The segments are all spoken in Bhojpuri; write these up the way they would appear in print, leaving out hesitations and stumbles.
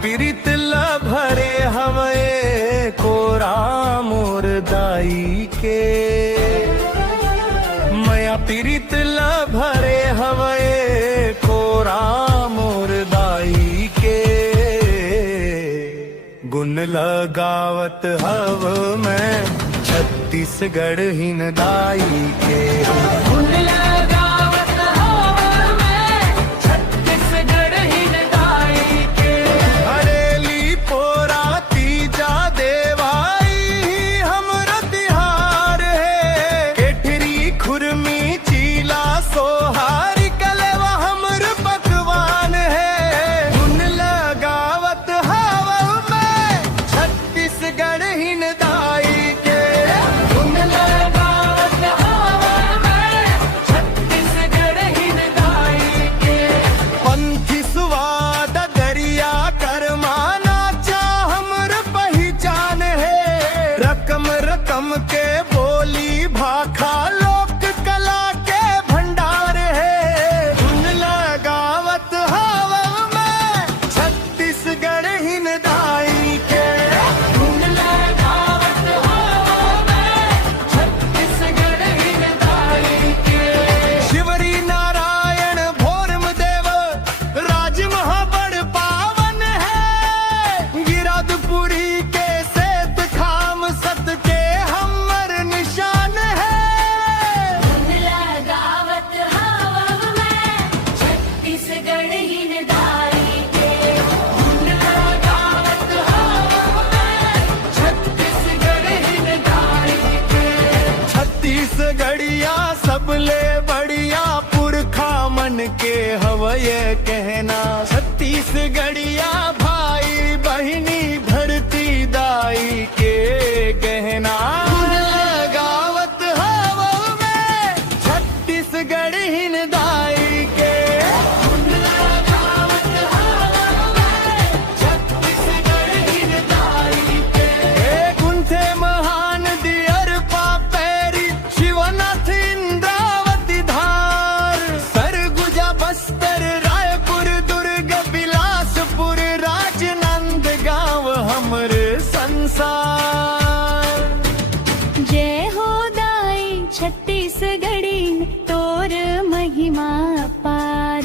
पीरित भरे हवे कोरा मोर दाई के, मया पीरित भरे हवे कोरा मोर दाई के। गुण लगावत हव मैं छत्तीसगढ़ हिन दाई के। गुण लगावत हव मैं छत्तीसगढ़ हिन दाई के। हरेली पोरा तीजा देवाई हमरा तिहार है। केठरी खुरमी चीला सोहारी कलेवा हमर पकवान है। गुण लगावत हव मैं छत्तीसगढ़ हिन दाई के। गुण लगावत हव मैं छत्तीसगढ़ हिन दाई के। पंथी सुवाद दरिया करमाना चा हमर पहचान है। रकम रकम के बोली भाखा लोक कला के भंडार है। गुण लगावत हव मैं छत्तीसगढ़ हिन दाई के। गुण लगावत हव मैं छत्तीसगढ़ हिन दाई के। शिवरी नारायण भोरम देव राज महाबड़ पावन है। गिराधपुरी के सेत खाम सत के हमर निशान है। गुण लगावत हव मैं छत्तीसगढ़ हिन दाई के। गुण लगावत हव मैं छत्तीसगढ़ हिन दाई के। छत्तीसगढ़िया सबले बढ़िया पुरखा मन के हवये कहना। छत्तीसगढ़िया भाई बहिनी धरती दाई के कहना। गुण लगावत हव मैं छत्तीसगढ़ हिन दाई के। गुण लगावत हव मैं छत्तीसगढ़ हिन दाई के। हे गुंथे महान दियर पापेरी शिवनाथ इंद्रावती धार। सरगुजा बस्तर रायपुर दुर्ग बिलासपुर राजनंद गांव हमर संसार। जय हो दाई छत्तीसगढ़ी तोर महिमा पार।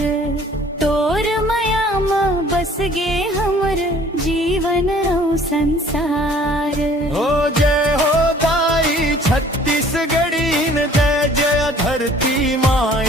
तोर मायाम बस गे हमर जीवन रो संसार। ओ जय हो दाई छत्तीसगढ़ी जय जय धरती माई।